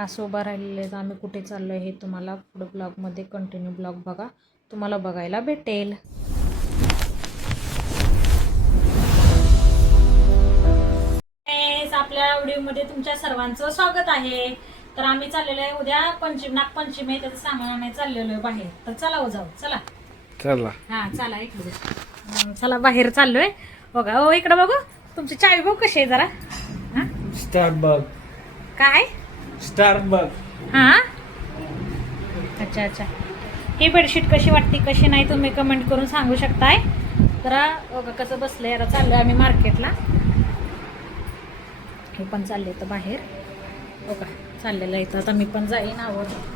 का असं उभा राहिलेलं आहे, आम्ही कुठे चाललो आहे हे तुम्हाला पुढे ब्लॉगमध्ये कंटिन्यू ब्लॉग बघा, तुम्हाला बघायला भेटेल. आपल्या व्हिडिओमध्ये तुमच्या सर्वांचं स्वागत आहे. तर आम्ही चाललेलो आहे उद्या नागपंचमी आहे, त्याचं सामान आणायला चाललेलो आहे बाहेर. तर चला हो जाऊ, चला हा चला इकडे चला बाहेर चाललोय. बघा हो इकडे बघू तुमची चावी बघू कशी आहे जरा. स्टारबक काय स्टारबक हा अच्छा अच्छा. ही बेडशीट कशी वाटते कशी नाही तुम्ही कमेंट करून सांगू शकताय. जरा बघा कसं बसलंय. आता चाललोय आम्ही मार्केटला. हे पण चालले तर बाहेर बघा चाललेलं आहे. आता मी पण जाईन.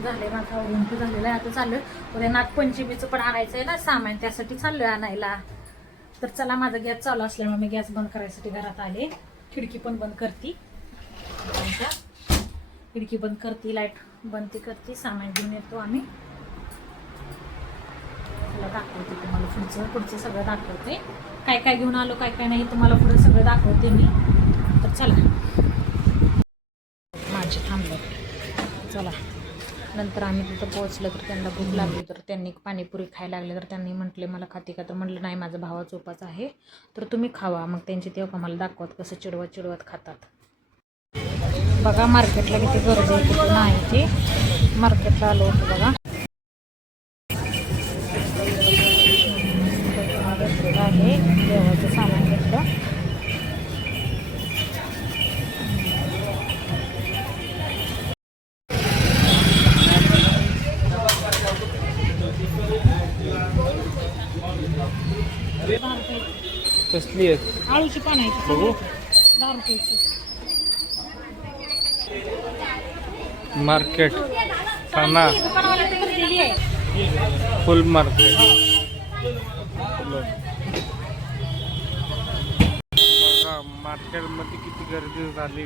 झाले माझा आवडून झालेलं आहे. आता चाललोय उद्या नागपंचमीचं पण आणायचं आहे ना सामान, त्यासाठी चाललोय आणायला. तर चला माझा गॅस चालू असल्यामुळे मी गॅस बंद करायसाठी घरात आले. खिडकी पण बंद करते, खिडकी बंद करते, लाईट बंद करते, सामान घेऊन येतो आम्ही. तुला दाखवते तुम्हाला पुढचं सगळं दाखवते. काय काय घेऊन आलो काय काय नाही तुम्हाला पुढे सगळं दाखवते मी. तर चला माझे थांबलं. चला नंतर आम्ही तिथं पोहोचलं तर त्यांना भूक लागली तर त्यांनी पाणीपुरी खायला लागले. तर त्यांनी म्हटले मला खाते का, तर म्हटलं नाही माझा भावाचा उपास आहे तर तुम्ही खावा. मग त्यांची तेव्हा मला दाखवत कसं चिडवत खातात. बघा मार्केटला किती गर्दी आहे नाही ते मार्केटला आलो होतो बघा. आहे देवाचं सामान घेतलं. कसली आहेत आळूची पानायची बघू. 10 रुपयाची. मार्केट ठाणा फुल मार्केट. बघा मार्केटमध्ये किती गर्दी झाली.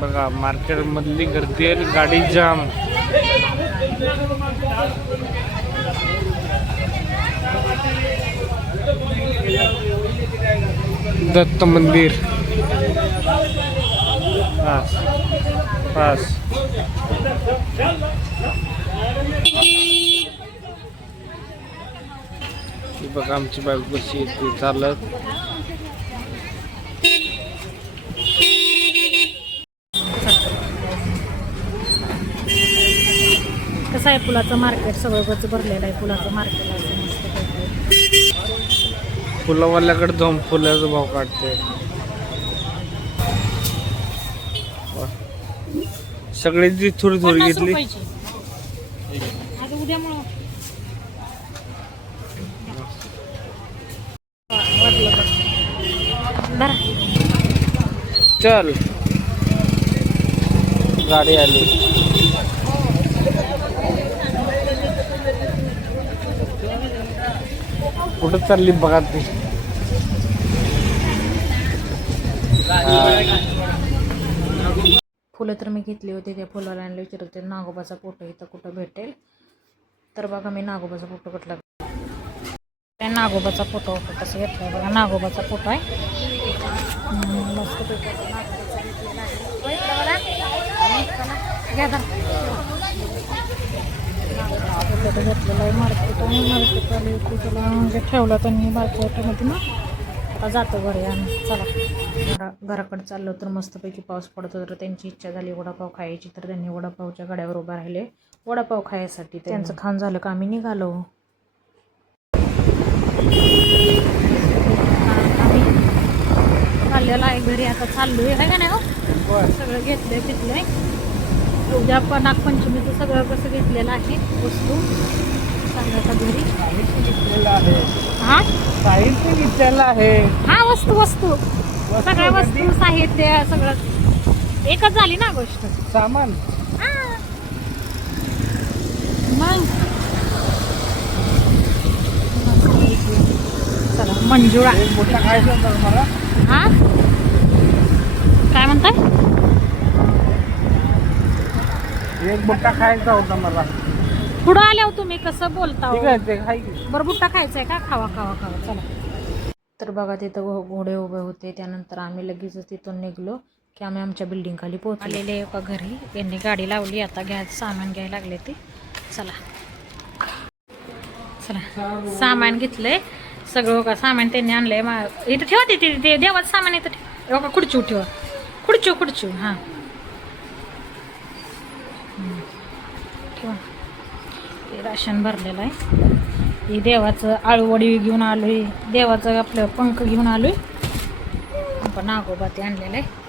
बघा मार्केट मधली गर्दी आहे, गाडी जाम. दत्त मंदिर पास बघा आमची बाईक कशी येते चालत. कसं आहे फुलाचं मार्केट सगळं गच भरलेलं आहे. फुलाचं मार्केट असं फुलावाल्याकडे जाऊन फुलाचा भाव काढते. सगळ्यांची थोडी थोडी घेतली. आता उद्यामुळं चल गाडी आली. कुठं चालली बघा ती. फुलं तर मी घेतली होती. त्या फुलाला आणले विचारत होते नागोबाचा फोटो इथं कुठं भेटेल. तर बघा मी नागोबाचा फोटो कुठला त्या नागोबाचा फोटो कसं घेतला बघा. नागोबाचा फोटो आहे मस्त घेतलेला आहे. मार्केट आली होती त्याला म्हणजे ठेवलं त्यांनी मार्केटमध्ये ना. आता जातो घरी आम्ही. चला घराकडे चाललो तर मस्तपैकी पाऊस पडत होता. तर त्यांची इच्छा झाली वडापाव खायची तर त्यांनी वडापावच्या गाड्यावर उभा राहिले वडापाव खायसाठी. त्यांचं खाऊन झालं का आम्ही निघालो. आम्ही चाललेलं आहे घरी. आता चाललोय आहे का नाही हो. सगळं घेतलंय तिथलंय. उद्या पण नागपंचमीचं सगळं कसं घेतलेलं आहे वस्तू सांगायचा घरी. हा साहित्य घेतलेलं आहे. हा वस्तू सगळ्या वस्तू साहित्य सगळं एकच झाली ना गोष्ट. सामान मग चला मंजुळा मोठा खायचा होता मला. हा काय म्हणताय. एक बुट्टा खायचा होता मला. पुढं आल्यावर तुम्ही कसं बोलता. ठीक आहे ते खाई. बरं बुट्टा खायचा आहे का. खावा चला. तर बघा तिथं घोडे उभे होते. त्यानंतर आम्ही लगेच तिथून निघलो की आम्ही आमच्या बिल्डिंग खाली पोहोचलेले एका घरी. यांनी गाडी लावली, आता सामान घ्यायला लागले ते. चला चला सामान घेतलंय सगळं. का सामान त्यांनी आणलंय. इथं ठेवा ते देवाचं सामान इथं ठेवा. का खुर्ची ठेवा, खुर्ची हां ठेवा. ते राशन भरलेलं आहे. हे देवाचं आळूवडी घेऊन आलोय, देवाचं आपलं पंख घेऊन आलोय. आपण नागोबा ते आणलेलं आहे.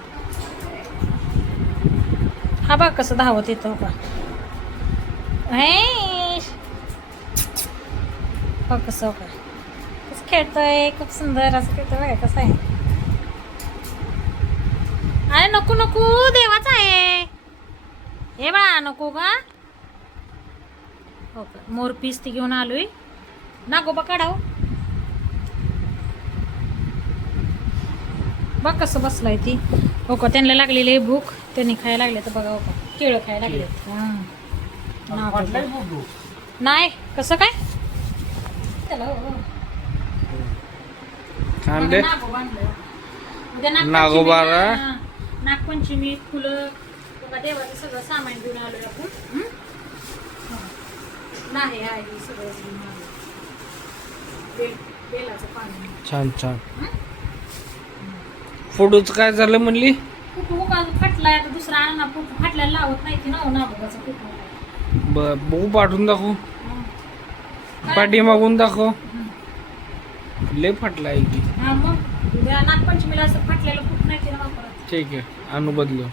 हा बघ कसं धावत येतो का. बघ कसं का कसं खेळतोय, खूप सुंदर असं खेळतोय बघा कसं आहे. अरे नको नको, देवाचं आहे हे बाळा, नको का. हो का, मोरपीस ती घेऊन आलोय. नागोबा काढाव बघ कसं बसलाय ती. हो का, त्यांना लागलेली आहे भूक, त्यांनी खायला लागले तर बघा. हो का, केळं खायला लागले. नाही कसं काय त्याला नागोबा आणलं. उद्या नागपंचमी फुलं बघा, देवाचं सगळं सामान घेऊन आलोय आपण. नाही आहे सगळं घेऊन आलोय. बेलाचं पाणी. छान छान. फोटोच काय झालं म्हणली. फुटू फाटलाय, आता दुसरा आणा. फुटू फाटल्याला लावत नाही ती नागोबाचा फुटू. बघू पाठवून दाखव, पाठी मागून दाखव. लय फाटलाय की. हा मग उद्या नागपंचमीला असं फाटलेलं फुट नाही तिला वापरत. ठीक आहे, आणू बदलू.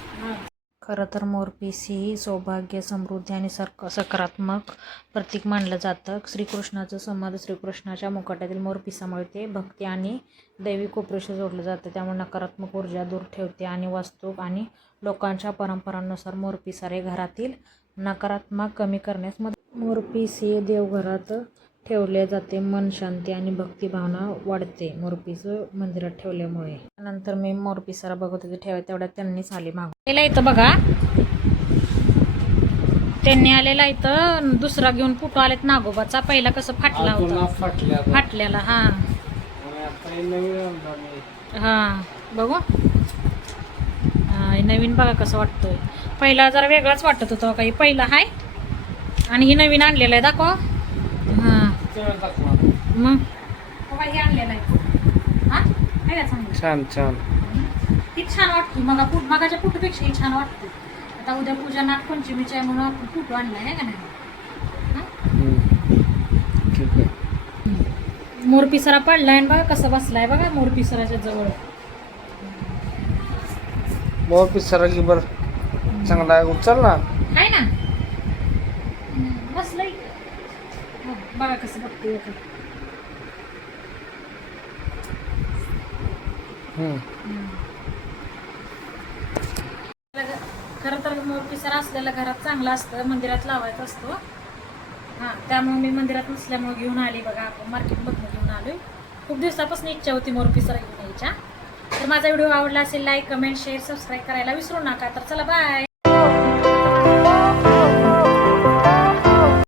खरं तर मोरपीस ही सौभाग्य, समृद्धी आणि सकारात्मक प्रतीक मानलं जातं. श्रीकृष्णाचं समाज श्रीकृष्णाच्या मुकुटातील मोरपिसामुळे ते भक्ती आणि दैवी कोपरेशी जोडलं जातं. त्यामुळे नकारात्मक ऊर्जा दूर ठेवते आणि वास्तू आणि लोकांच्या परंपरांनुसार मोरपिसारे घरातील नकारात्मक कमी करण्यास मदत. मोरपीस हे देवघरात ठेवले जाते. मन शांती आणि भक्तिभावना वाढते मोरपीस मंदिरात ठेवल्यामुळे. नंतर मी मोरपिसाला बघत होते ठेवा, तेवढ्यात त्यांनीच आले मागून. त्याला इथं बघा, त्यांनी आलेला इथं दुसरा घेऊन फोटो आलेत नागोबाचा. पहिला कसं फाटला होता, फाटलेला. हा हा बघू. हा नवीन बघा कसं वाटतोय. पहिला जरा वेगळाच वाटत होता काही. पहिला हाय आणि ही नवीन आणलेला आहे. दाखव. हा मग हे आणलेलं आहे. हा आहे चांगलं, छान छान. किती छान वाटतो. मगाच्या फोटोपेक्षा ही छान वाटते. आता उद्या पूजा नागपंचमीची आहे म्हणून आपण फोटो आणलाय आहे का नाही. ठीक आहे. मोरपिसारा पडलाय बघा कसं बसलाय बघा मोरपिसाराच्या जवळ. मोरपिसारा की बर चांगला आहे. उचल ना. आहे ना बसलंय बघा कसं बघते. खरं तर मोरपिसारा असलेल्या घरात चांगला असतं, मंदिरात लावायचा असतो. हां त्यामुळे मी मंदिरात नसल्यामुळे घेऊन आली बघा. आपण मार्केटमधून घेऊन आलोय. खूप दिवसापासून इच्छा होती मोरपिसारा घेऊन यायच्या. तर माझा व्हिडिओ आवडला असेल लाईक, कमेंट, शेअर, सबस्क्राईब करायला विसरू नका. तर चला बाय.